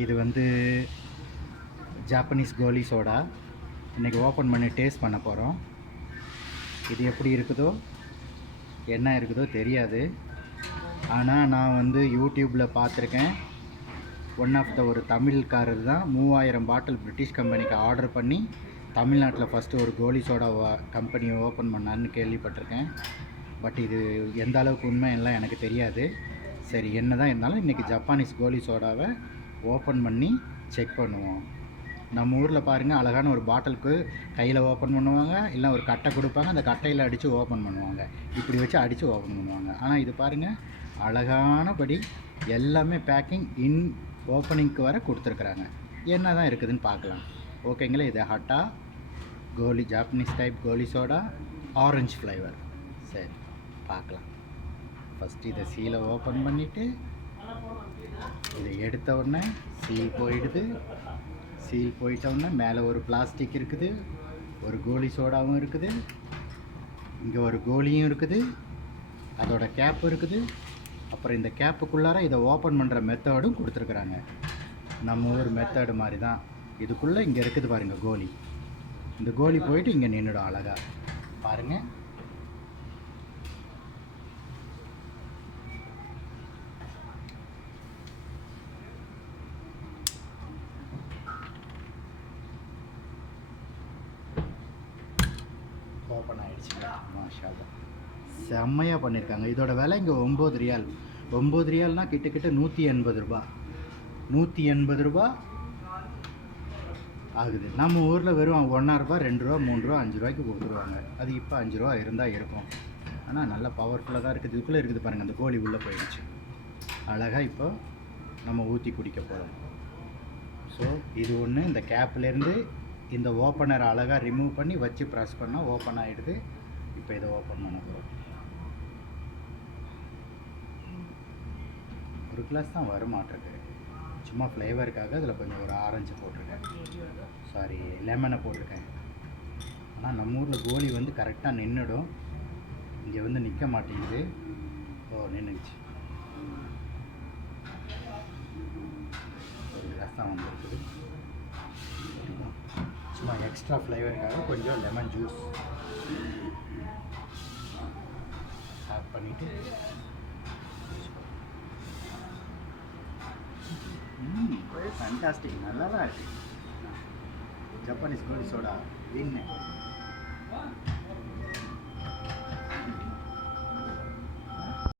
இது வந்து ஜாப்பனீஸ் கோலி சோடா. இன்றைக்கி ஓப்பன் பண்ணி டேஸ்ட் பண்ண போகிறோம். இது எப்படி இருக்குதோ என்ன இருக்குதோ தெரியாது. ஆனால் நான் வந்து யூடியூப்பில் பார்த்துருக்கேன். ஒன் ஆஃப் த ஒரு தமிழ்காரர் தான் 3000 பாட்டில் பிரிட்டிஷ் கம்பெனிக்கு ஆர்டர் பண்ணி தமிழ்நாட்டில் ஃபஸ்ட்டு ஒரு கோலி சோடா கம்பெனியை ஓப்பன் பண்ணான்னு கேள்விப்பட்டிருக்கேன். பட் இது எந்த அளவுக்கு உண்மை எல்லாம் எனக்கு தெரியாது. சரி, என்ன தான் இருந்தாலும் இன்றைக்கி ஜப்பானீஸ் கோலி சோடாவை ஓப்பன் பண்ணி செக் பண்ணுவோம். நம்ம ஊரில் பாருங்கள், அழகான ஒரு பாட்டிலுக்கு கையில் ஓப்பன் பண்ணுவாங்க, இல்லை ஒரு கட்டை கொடுப்பாங்க, அந்த கட்டையில் அடித்து ஓப்பன் பண்ணுவாங்க. இப்படி வச்சு அடித்து ஓப்பன் பண்ணுவாங்க. ஆனால் இது பாருங்கள், அழகானபடி எல்லாமே பேக்கிங் ஓப்பனிங்க்கு வர கொடுத்துருக்குறாங்க. என்ன தான் இருக்குதுன்னு பார்க்கலாம். ஓகேங்களா? இது ஹட்டா கோலி ஜாப்பனீஸ் டைப் கோலி சோடா, ஆரஞ்சு ஃப்ளேவர். சரி, பார்க்கலாம். ஃபஸ்ட்டு இதை சீலை ஓப்பன் பண்ணிவிட்டு இதை எடுத்த உடனே சீல் போயிடுது. சீல் போயிட்டோன்னா மேலே ஒரு பிளாஸ்டிக் இருக்குது, ஒரு கோலி சோடாவும் இருக்குது, இங்கே ஒரு கோலியும் இருக்குது, அதோட கேப் இருக்குது. அப்புறம் இந்த கேப்புக்குள்ளார இதை ஓப்பன் பண்ணுற மெத்தடும் கொடுத்துருக்குறாங்க. நம்ம ஊர் மெத்தடு மாதிரி தான். இதுக்குள்ளே இங்கே இருக்குது பாருங்கள் கோலி. இந்த கோலி போயிட்டு இங்கே நின்றுடும் அழகாக. பாருங்கள், ஓப்பன் ஆகிடுச்சுங்க. மாஷாஅல்லாஹ், செம்மையாக பண்ணியிருக்காங்க. இதோட விலை இங்கே 9 ரியால். 9 ரியால்னால் கிட்டத்தட்ட 180 ரூபா. 180 ரூபா ஆகுது. நம்ம ஊரில் வெறும் 1 ரூபா, 2 ரூபா, 3 ரூபா, 5 ரூபாய்க்கு கொடுத்துருவாங்க. அது இப்போ 5 ரூபா இருந்தால் இருக்கும். ஆனால் நல்லா பவர்ஃபுல்லாக தான் இருக்குது. இதுக்குள்ளே இருக்குது பாருங்கள், அந்த கோலி உள்ளே போயிடுச்சு. அழகாக இப்போ நம்ம ஊற்றி குடிக்க போகிறோம். ஸோ இது ஒன்று. இந்த கேப்லேருந்து இந்த ஓப்பனர் அழகாக ரிமூவ் பண்ணி வச்சு ப்ரெஸ் பண்ணால் ஓப்பன் ஆகிடுது. இப்போ இதை ஓப்பன் பண்ண போகிறோம். ஒரு கிளாஸ் தான் வருமாட்டிருக்கு. சும்மா ஃப்ளேவருக்காக அதில் கொஞ்சம் ஒரு ஆரஞ்சு போட்டிருக்கேன், சாரி லெமனை போட்டிருக்கேன். ஆனால் நம்ம ஊரில் கோலி வந்து கரெக்டாக நின்றுடும். இங்கே வந்து நிற்க மாட்டேங்குது. ஓ, நின்றுச்சு. ஒரு கிளாஸ் தான் வந்துருக்குது. சும்மா எக்ஸ்ட்ரா ஃப்ளேவருக்காக கொஞ்சம் லெமன் ஜூஸ் ஆட் பண்ணிவிட்டு ஃபேண்டாஸ்டிக், நல்லா தான் இருக்குது. ஜப்பானீஸ் கோலி சோடா வின்னு.